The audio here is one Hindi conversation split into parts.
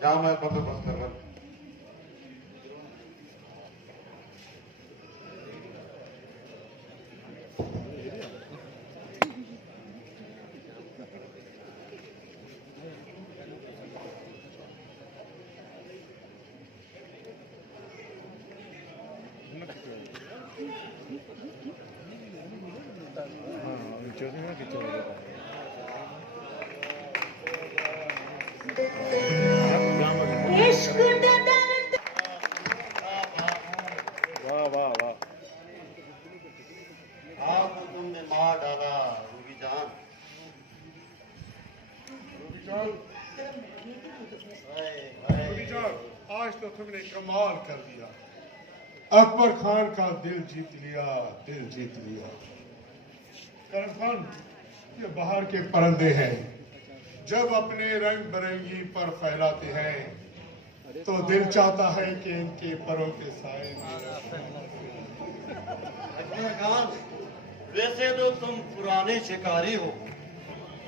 जाम है पता बस कर रहा आज तो तुमने कमाल कर दिया। अकबर खान का दिल जीत लिया, दिल जीत लिया। करम खान, ये बाहर के परिंदे हैं, जब अपने रंग बिरंगी पर फैलाते हैं तो दिल चाहता है कि इनके परों के साए में। अकबर खान, वैसे तो तुम पुराने शिकारी हो,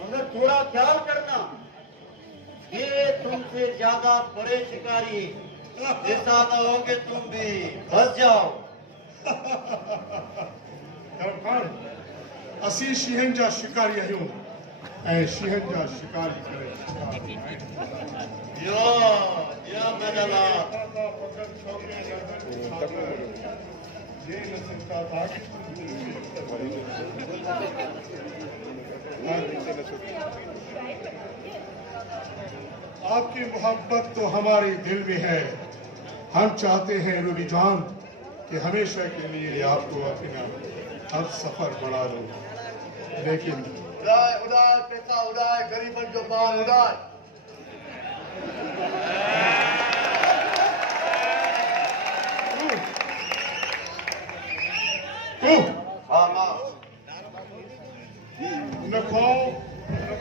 मगर थोड़ा ख्याल करना, ये तुमसे ज्यादा बड़े शिकारी, ऐसा ना हो कि तुम भी फंस जाओ। करम खान, असी शिहंजा शिकारी आहियूं ऐं शिहंजा शिकारी करे या मदला ये न सकता था कि आपकी मोहब्बत तो हमारे दिल में है। हम चाहते हैं रूबी जान कि हमेशा के लिए आपको अपना हर सफर बढ़ा दो, लेकिन उड़ाए उड़ाए पैसा उड़ाए, गरीबन जो माल उड़ाए। न खाओ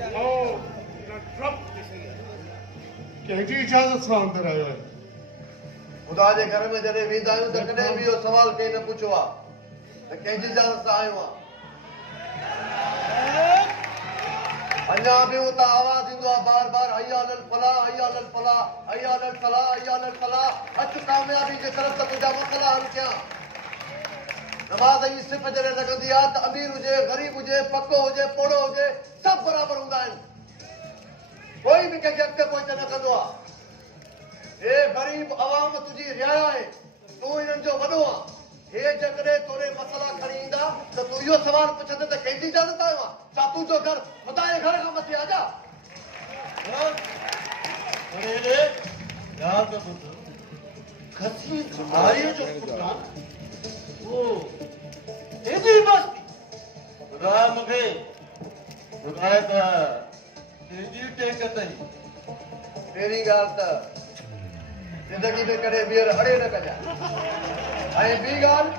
न ट्रप कंहिंजी इजाज़त सां अंदर आयो है। खुदा जे घर में जॾहिं वेंदा आहियूं त कॾहिं बि इहो सवाल कंहिं न पुछियो आहे त कंहिंजी इजाज़त सां आयो आहे। अञा बि उतां आवाज़ ईंदो आहे बार बार, हैया अलल फलाह, हैया अलल फलाह, हैया अलल फलाह, हैया अलल फलाह। अच कामयाबी जे तरफ़ त तुंहिंजा मसइला हल कयां। नमाज़ जी सिफ़ जॾहिं लॻंदी आहे त अमीर हुजे, ग़रीब हुजे, पको हुजे, पोड़ो हुजे, सभु बराबरि हूंदा आहिनि। कोई भी कंहिंखे अॻिते पोइते न कंदो आहे। हे ग़रीब अवाम तुंहिंजी रियाया आहे, तूं हिननि जो वॾो आहे। हे जेकॾहिं तोरे मसइला खणी ईंदा त तूं इहो सुवाल पुछंदे त कंहिंजी इजाज़त आयो आहे? छा तुंहिंजो घर ख़ुदा जे घर खां मथे आजा? यादि ॿुध, खसी छाड़ीअ जो पुटु ओ एॾी मस्ती ॿुधाए मूंखे, ॿुधाए त तेजी टेक अथई। पहिरीं ॻाल्हि त ज़िंदगी में कॾहिं ॿीहर अड़े न कजां, ऐं ॿी ॻाल्हि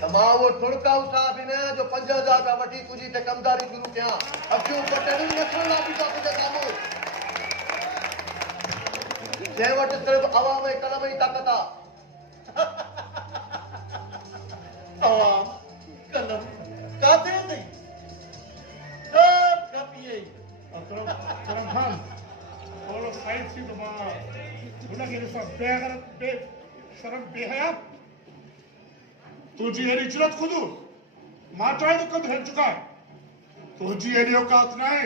त मां उहो ठुड़काऊ साहब न जो 5000 रुपया वठी तुंहिंजी ते कमदारी शुरू कयां। अखियूं पटड़ियूं नचण लाइ बीठो तुंहिंजे साम्हूं, जंहिं वटि सिर्फ़ु अवाम ऐं कलम जी ताक़त आहे। अवाम कलम काथे अथई? करम खान, थोड़ो साइड थी तो मां हुनखे ॾिसां बेगैरत, बेशरम, बेहया। तुंहिंजी अहिड़ी जुरत ख़ुद मां चाहे तो कद हिल चुका है। तुंहिंजी अहिड़ी औकात न आहे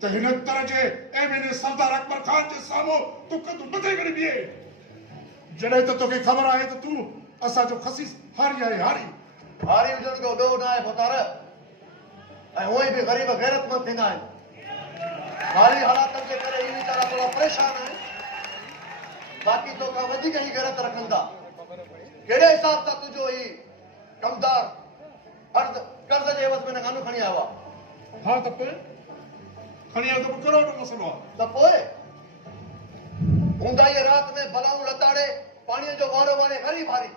त हिन तरह जे एमएनए सरदार अकबर खान जे साम्हूं तूं कद मथे करे बीहे, जॾहिं त तोखे ख़बर आहे त तूं असांजो खसीस हारी आहे। हारी हुजण जो ॾोह न आहे पुतार, ऐं उहे बि ग़रीब गैरतमंद थींदा आहिनि। माली हालातनि जे करे ई वीचारा थोरा परेशान आहिनि, बाक़ी तोखां वधीक ई गैरत रखनि था। कहिड़े हिसाब सां तुंहिंजो ही कमदार कर्ज़ जे एवज़ में न गानो खणी आयो आहे? हाँ त पोइ खणी आयो त करोड़ मसइलो आहे। त पोइ ऊंदाईअ राति में बलाऊं लताड़े, पाणीअ जो वारो वारे ग़रीब हारी,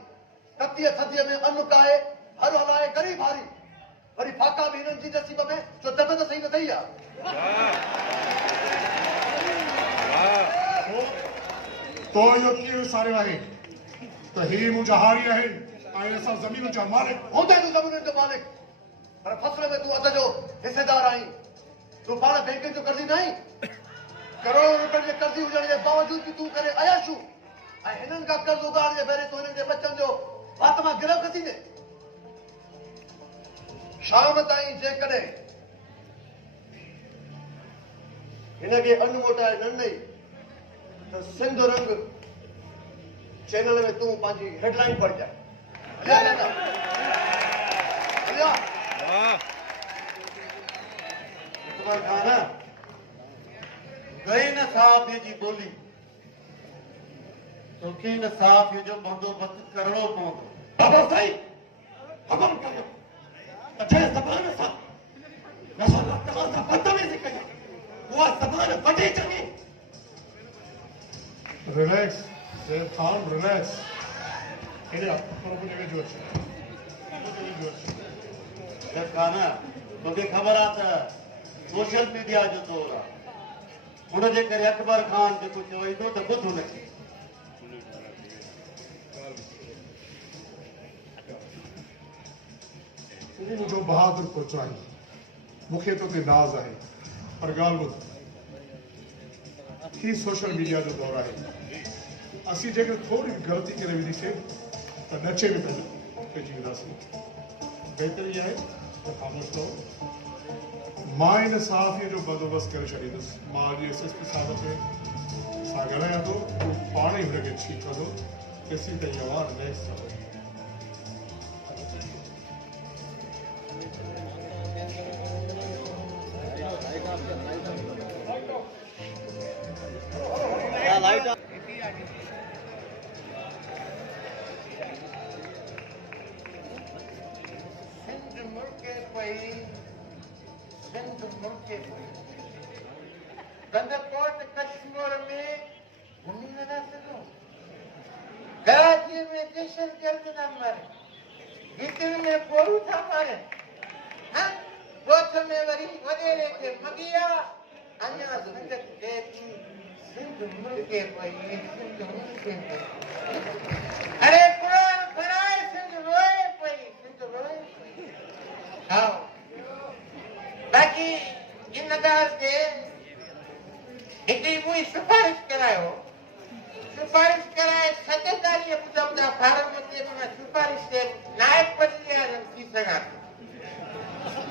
ततीअ थधीअ में अन्न काए, हर हलाए ग़रीब हारी, वरी फाका बि हिननि जी नसीब में, छो तबियत सही न थी आहे। तो इहो कीअं विसारियो आहे त ही मुंहिंजा हारी आहिनि आइन सां ज़मीन जा मालिक होंदे तूं ज़मीनुनि जो मालिक पर फसल में तूं अध जो हिसेदार आहीं तूं पाण बैंक जो कर्ज़ी न आहीं करोड़ों रुपयनि जे कर्ज़ी हुजण जे बावजूद बि तूं करे अयाशूं ऐं हिननि खां कर्ज़ उगारण जे भेरे तूं हिननि जे बचनि जो वात मां गिरफ़ कंदे शाम ताईं जेकॾहिं हिनखे अन्न मोटाए न ॾेई त सिंध रंग चैनल में तूं पंहिंजी हेडलाइन पढ़जाए इकबाल खान गए न साफ़ जी बोली तोखे न साफ़ जो बंदोबस्त करणो पवंदो बाबा साईं हुकुम कयो त जंहिं ज़बान सां रसूल तव्हां सां बदतमीज़ी कई उहा ज़बान वॾे चङी रिलैक्स सैफ खान रिलैक्स हेॾे थोरो कुझु वेझो अचे सैफ खान तोखे ख़बर आहे त सोशल मीडिया जो दौर आहे हुनजे करे अकबर खान जेको चवई थो त ॿुध हुनखे तूं मुंहिंजो बहादुर पुटु आहीं मूंखे तो ते नाज़ आहे पर ॻाल्हि ॿुध ही सोशल मीडिया जो दौर आहे असीं जेकर थोरी बि ग़लती करे विधीसीं त नचे में पइजी वेंदासीं बहितरी आहे त ख़ामोश रहो मां इन सहाफ़ीअ जो बंदोबस्तु करे छॾींदुसि मां अॼु SSP साहिब खे सां ॻाल्हायां थो हू पाण ई हुनखे ठीकु कंदो ॾिसी त इहो आहे रिलैक्स रहो गंदकोट कश्मीर में घूमी न सघो कराची में दहशतगर्द न मारे गिटर में गोरू था मारे गोठ में वरी वडेरे के मगिया अन्या सिंध के सिंध मुल्क पई सिंध मुल्क पई अरे कुरान पढ़ाए सिंध रोए पई सिंध रोए पई हाँ बाकी इन ॻाल्हि ते हिकिड़ी मुई सिफारिश करायो सिफारिश कराए सतेतालीह मुदम जा फारम ते मां सिफारिश ते नायब वज़ीर आज़म थी सघां थो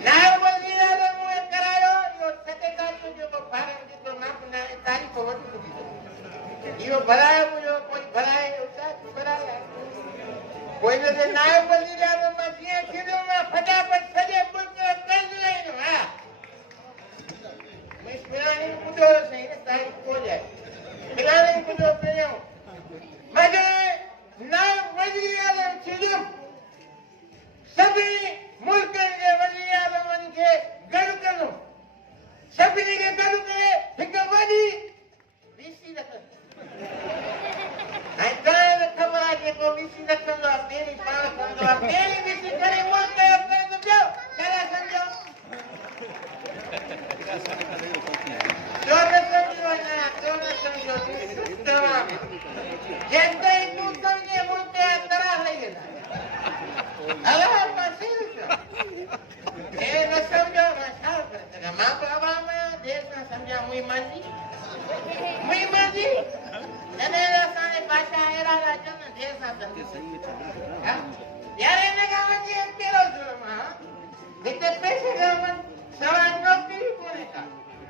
नायब वज़ीर आज़म उहे करायो इहो सतेतालीह जो फारम जेको मां बनाए तारीख़ वठी ॾिनी इहो भरायो मुंहिंजो कोई भराए भराए कोई न नायब वज़ीर आज़म मां कीअं थींदो मां फटाफट सॼे मुल्क जो कर्ज़ लहींदुमि हा फिलहाल कुझु सही तारीख़ हो जाए फिलहाल कुझु पहिरियों मगर नायब वज़ीर आज़म थींदुमि सभिनी मुल्कनि जे वज़ीर आज़मनि खे गॾु कंदुमि सभिनी खे गॾु करे हिकु वॾी VC रखंदुमि ऐं तव्हांखे ख़बर आहे जेको VC रखंदो आहे पहिरीं पाण कंदो आहे पहिरीं VC करे मुल्क जो कर्ज़ ॾियो छा सम्झो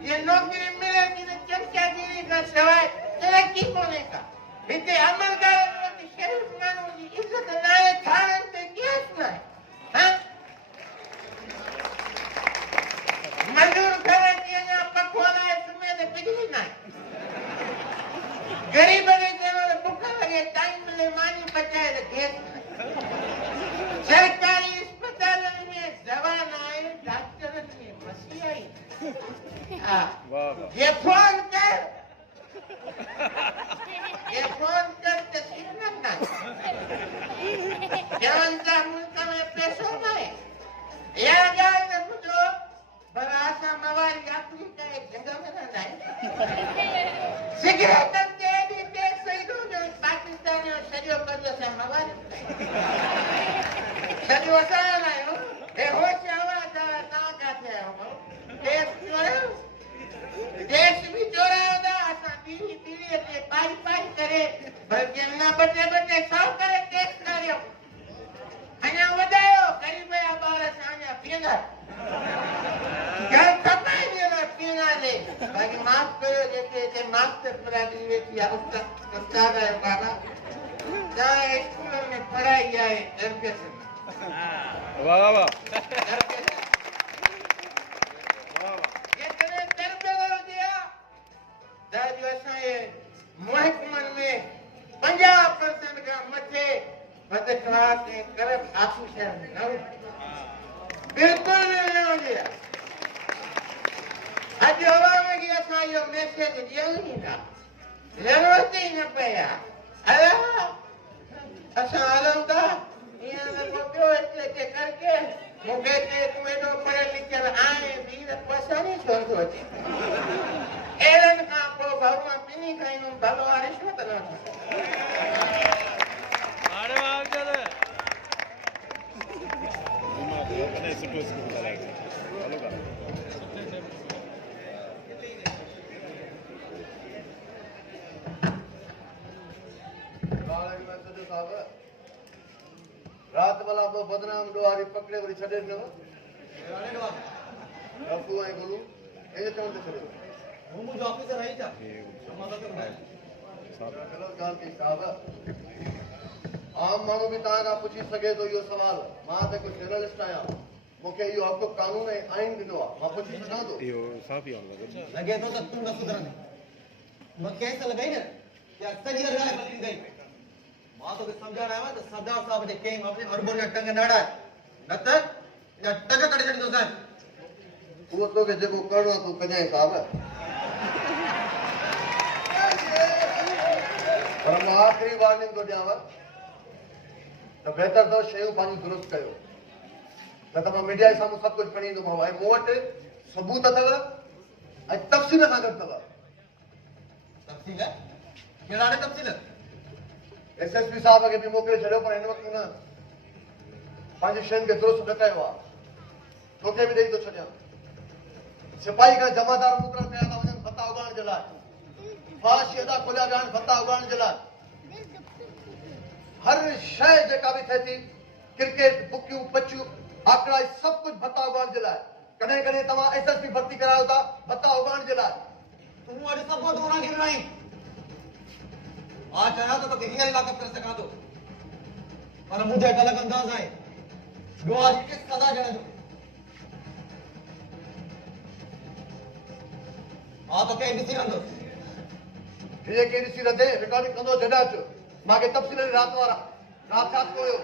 ये नौकरी मिलेगी तो चमचागिरी का सवाल तरक्की कोने का हिते अमलदार की शरीफ मानू जी इज्जत नाए थारन ते केस ना हां मजदूर करे कि ना पकवाना इसमें ने बिजली ना गरीब ने जेनो भूखा लगे टाइम मिले मानी बचाए तो गैस सरकारी अस्पताल में दवा ना आए डॉक्टर ने मसी आई ये फोन कर तो सीखना ना जानता मुल्क में पैसों नहीं यार जानते मुझे बरासा मवारी अपनी का एक जगह में ना सिगरेट ते भी देख सही दो जो पाकिस्तानी और सॼो कढो असां हवा सॼो असां आहियूं हे होश आवाज़ तव्हां किथे आहियो देश चोरायो देश बि चोरायो था असां पीढ़ी पीढ़ीअ ते पाई पाई करे बल्कि अञा बटे सौ करे टैक्स काढ़ियो अञा वधायो ग़रीब जा ॿार असांजा पीअंदा घर खपाए ॾियणा पीअणा ले बाक़ी माफ़ कयो जेके हिते मास्टर पढ़ाई वेठी आहे उस्ताद आहे बाबा तव्हां स्कूल में पढ़ाई आहे वाह वाह वाह जेकॾहिं तरबियत हुजे हा त अॼु असांजे महकमनि में 50% खां मथे बद क्लास ऐं करप्ट ऑफिसर न बिल्कुलु न हुजे हा अॼु अवाम खे असां इहो मैसेज ॾियूं ई था ज़रूरत ई न पए हा असां हलूं था ईअं न को ॿियो हिते करके मूंखे तूं एॾो पढ़ियल लिखियल आहीं बि त पसंदि ई छो थो अचे अहिड़नि खां पोइ भॻवान पिनी खाईंदुमि भलो आहे रिश्वत न अरे वाह चलो नहीं सुठो स्कूल हलो कर रात वाला वो बदनाम डोआरी पकड़े वरी छड़े न रफू ऐं गुलू ए चवण ते छड़े हूं मुझे ऑफिसर आई था समादा के बुधाए गलत ॻाल्हि कई साहब आम माण्हू बि तव्हां खां पुछी सघे थो इहो सुवाल मां त हिकु जर्नलिस्ट आहियां मूंखे इहो हक़ कानून ऐं आइन ॾिनो आहे मां पुछी सघां थो इहो साफ़ ई आहे लगे तो तू न सुधरन मैं कैसे लगाई ना कि सही ॻाल्हि बदली गई मां तो समझाण आयो त सरदार साहब जे केम अपने अरबन टंग नड़ा न त या टंग कढी छॾींदो साहब उहो तोखे जेको करिणो आहे तूं कजांइ साहब पर मां आख़िरी वार्निंग थो ॾियांव त बहितर अथव शयूं पंहिंजूं दुरुस्त कयो न त मां मीडिया जे साम्हूं सभु कुझु खणी ईंदोमांव ऐं मूं वटि सबूत अथव ऐं तफ़सील सां गॾु अथव तफसील कहिड़ा रे तफसील एसएसपी साहब खे बि मोकिले छॾियो पर हिन वक़्तु हुन पंहिंजी शयुनि खे दुरुस्त न कयो आहे तोखे बि ॾेई थो छॾियां सिपाही खां जमादार मुक़ररु कया था वञनि भत्ता उगाइण जे लाइ फाशी अदा खोलिया विया आहिनि भत्ता उगाइण जे लाइ हर शइ जेका बि थिए थी क्रिकेट बुकियूं पचियूं आकड़ा सभु कुझु भत्ता उगाइण जे लाइ कॾहिं कॾहिं तव्हां एसएसपी भर्ती करायो था भत्ता उगाइण जे लाइ तू अॼु सभु दोरा गिर रही आज आया तो हींअर लाकअप करे सघां थो पर मुंहिंजो हिकु अलॻि अंदाज़ आहे ॿियो आज किस सदा ॾियण जो हा तोखे ॾिसी रहंदुसि हीअ के ॾिसी रधे रिकॉर्डिंग कंदो जॾहिं अचो मूंखे तफ़सील राति वारा राति छा थियो